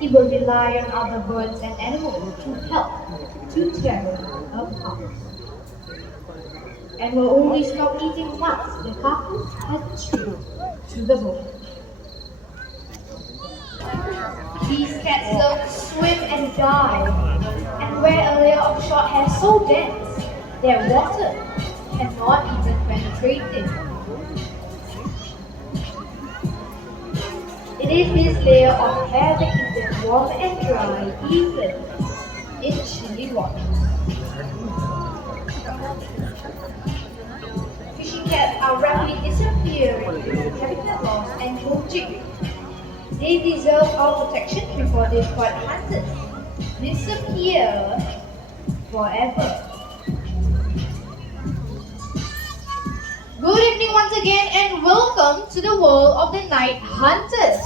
It will rely on other birds and animals to help to tear it apart. And will only stop eating once the carcass has chewed to the bone. These cats love to swim and dive, and wear a layer of short hair so dense that water cannot even penetrate it. It is this layer of hair that keeps them warm and dry even in chilly waters. Fishy cats are rapidly disappearing due to habitat loss and poaching. They deserve our protection before they got hunted. Disappear forever. Good evening once again and welcome to the world of the night hunters.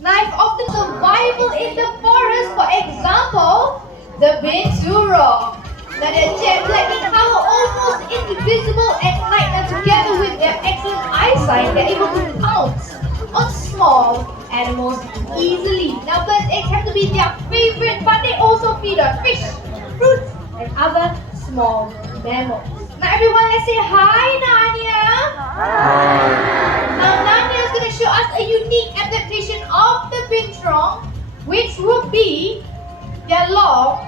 Knife often survival in the forest, for example, the Binturo. Now their jet black in color, almost invisible at night, and together with their excellent eyesight, they're able to pounce on small animals easily. Now birds' eggs have to be their favorite, but they also feed on fish, fruits, and other small mammals. Now everyone, let's say hi, Nanya. Hi. Now Nanya is going to show us a unique adaptation of the bintrong, which would be their long,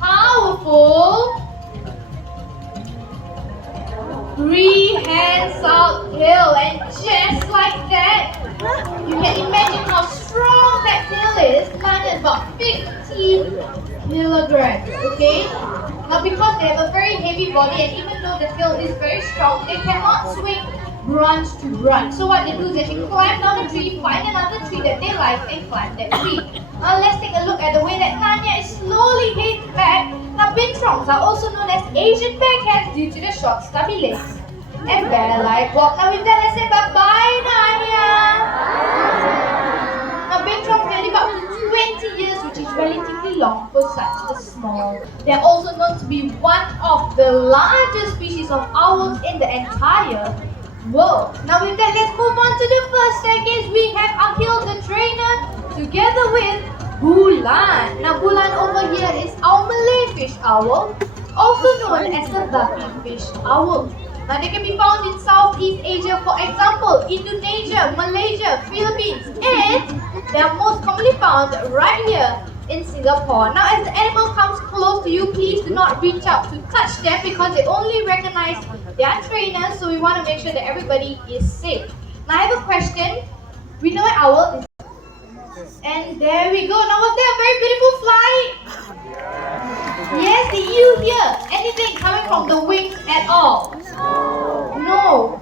powerful, prehensile tail, and just like that, you can imagine how strong that tail is. Nanya is about 15 kilograms, okay? Now because they have a very heavy body and even though the tail is very strong, they cannot swing branch to branch. So what they do is they actually climb down the tree, find another tree that they like and climb that tree. Now let's take a look at the way that Nanya is slowly heading back. Now bintrongs are also known as Asian bear cats due to the short stubby legs and bear-like walk. Now with that, let's say bye-bye, Nanya. Now bintrongs they live up to 20 years, which is relatively long for such a small. They're also known to be one of the largest species of owls in the entire world. Now with that, let's move on to the first staircase. We have Akhil the trainer together with Bulan. Now Bulan over here is our Malay fish owl, also known as the lucky fish owl. Now they can be found in Southeast Asia, for example, Indonesia, Malaysia, Philippines, and they are most commonly found right here in Singapore. Now as the animal comes close to you, please do not reach out to touch them because they only recognize their trainers, so we want to make sure that everybody is safe. Now I have a question. We know an owl is... And there we go. Now was there a very beautiful flight? Yes, did you hear anything coming from the wings at all? No.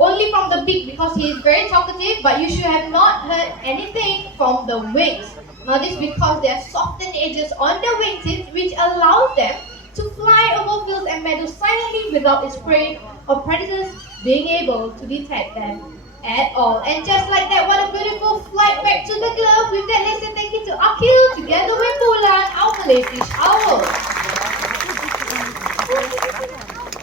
Only from the beak because he is very talkative, but you should have not heard anything from the wings. Now this is because there are softened edges on the wingtips which allows them to fly over fields and meadows silently without its prey or predators being able to detect them at all. And just like that, what a beautiful flight back to the glove. With that, let's say thank you to Akhil together with Bulan, our Malay fish owl.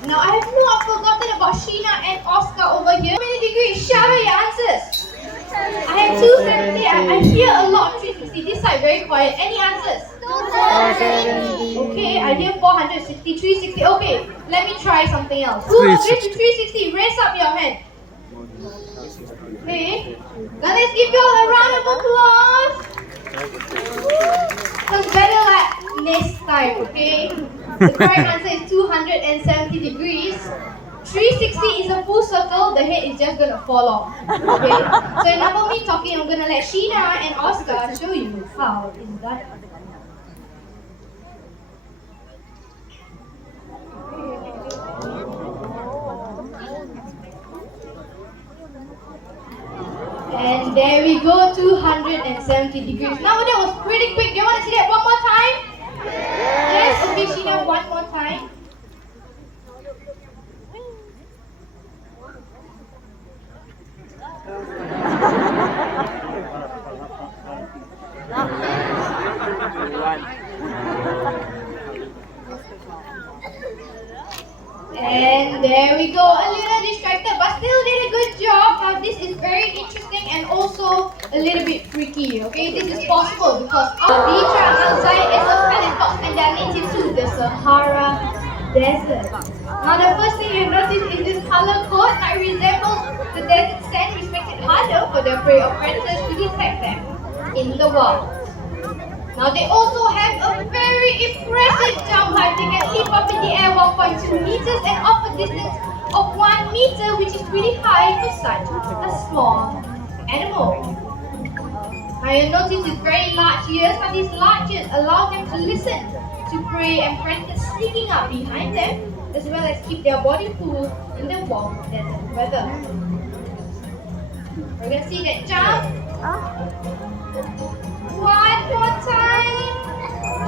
Now I have not forgotten about Sheena and Oscar over here. How many degrees? Shout out your answers. I have 270. I hear a lot 360. This side very quiet. Any answers? 270. Okay, I hear 460, 360. Okay, let me try something else. Who agrees to 360? Raise up your hand. Okay. Now let's give you all a round of applause. So it's better like next time, okay? The correct answer is 270 degrees. 360 is a full circle, the head is just gonna fall off. Okay? So enough of me talking, I'm gonna let Sheena and Oscar show you how it's done. And there we go, 270 degrees. Now that was pretty quick. Do you want to see that one more time? Yes, okay, Sheena, one more time. And there we go, a little distracted, but still did a good job. Now this is very interesting and also a little bit freaky, okay? This is possible because Pavitra Alzai is a pelican fox and they are native to the Sahara Desert. Now the first thing you notice is this color code might resemble the desert sand, which makes it harder for their prey or predators to detect them in the wild. Now they also have a very impressive jump height. They can leap up in the air 1.2 meters and off a distance of 1 meter, which is pretty high for such a small animal. Now you'll notice with very large ears, and these large ears allow them to listen to prey and predators sneaking up behind them, as well as keep their body cool in the warm desert weather. We're gonna see that jump. One more time.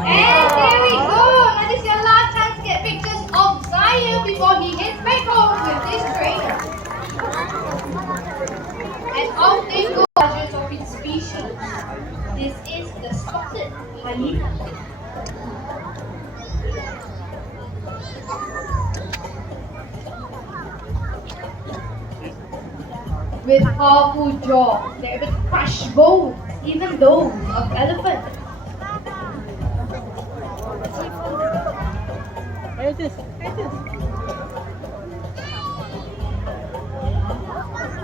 And there we go. Now this is your last chance to get pictures of Zion before he heads back home with his trainer. And off they go. Largest of its species. This is the spotted hyena. With powerful jaws, they're able to crush bones, even those of elephants.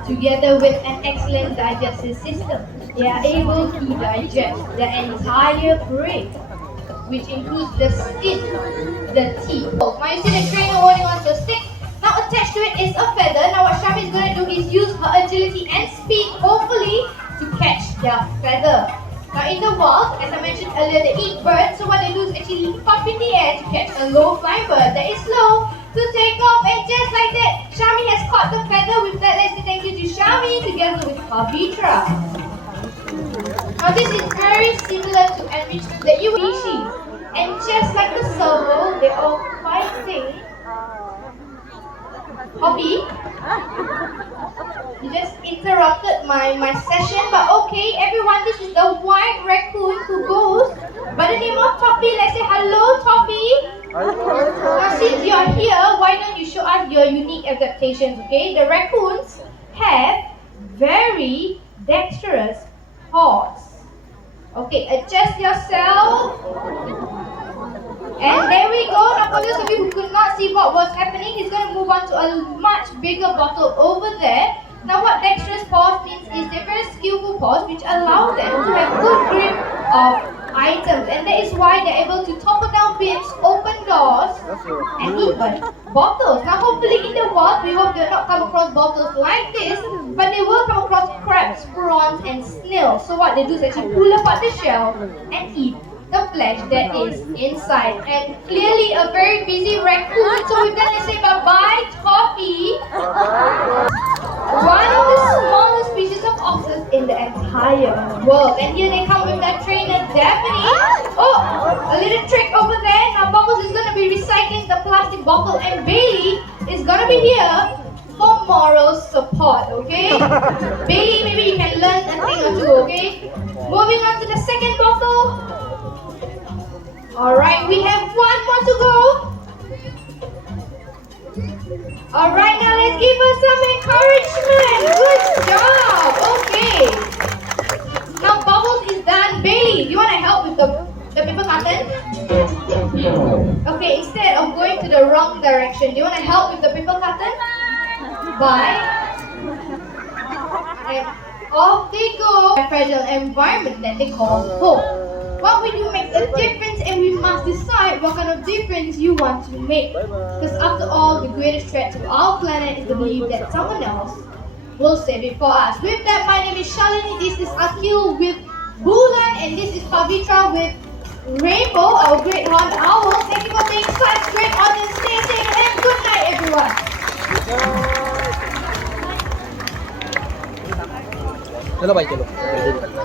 Together with an excellent digestive system, they are able to digest the entire prey, which includes the skin, the teeth. Now you see the trainer holding on to a stick. Now attached to it is a feather. Now what Shami is going to do is use her agility and speed, hopefully, to catch their feather. Now in the wild, as I mentioned earlier, they eat birds. So what they do is actually leap up in the air to catch a low-flying bird that is slow to take off. And just like that, Shami has caught the feather. With that, let's say thank you to Shami together with Pavitra. Now this is very similar to enrichment that you species. And just like the servo, they are fighting. Hobby, you just interrupted my session, but okay, everyone, this is the white raccoon who goes by the name of Toppy. Let's say hello, Toppy. Now since you're here, why don't you show us your unique adaptations, okay? The raccoons have very dexterous paws. Okay, adjust yourself. And there we go. Now for those of you who could not see what was happening, he's going to move on to a much bigger bottle over there. Now what dexterous paws means is they're very skillful paws which allow them to have good grip of items. And that is why they're able to topple down bins, open doors, and even bottles. Now hopefully in the wild, we hope they'll not come across bottles like this, but they will come across crabs, prawns, and snails. So what they do is actually pull apart the shell and eat the flesh that is inside. And clearly a very busy raccoon. So with that, let's say bye-bye, Toffee. One of the smallest species of otters in the entire world. And here they come with their trainer, Daphne. Oh, a little trick over there. Now Bubbles is going to be recycling the plastic bottle and Bailey is going to be here for moral support, okay? Bailey, maybe you can learn a thing or two, okay? Moving on to the second bottle. Alright, we have one more to go. Alright, now let's give her some encouragement. Good job. Okay. Now Bubbles is done. Bailey, do you want to help with the paper carton? Okay, instead of going to the wrong direction, do you want to help with the paper carton? Bye. And off they go. A fragile environment that they call home. What we do makes a difference, and we must decide what kind of difference you want to make. Because after all, the greatest threat to our planet is the belief that someone else will save it for us. With that, my name is Shalini, this is Akil with Bulan, and this is Pavitra with Rainbow, our great horned owl. Thank you for being such great audience. Stay safe and good night, everyone. चलो भाई चलो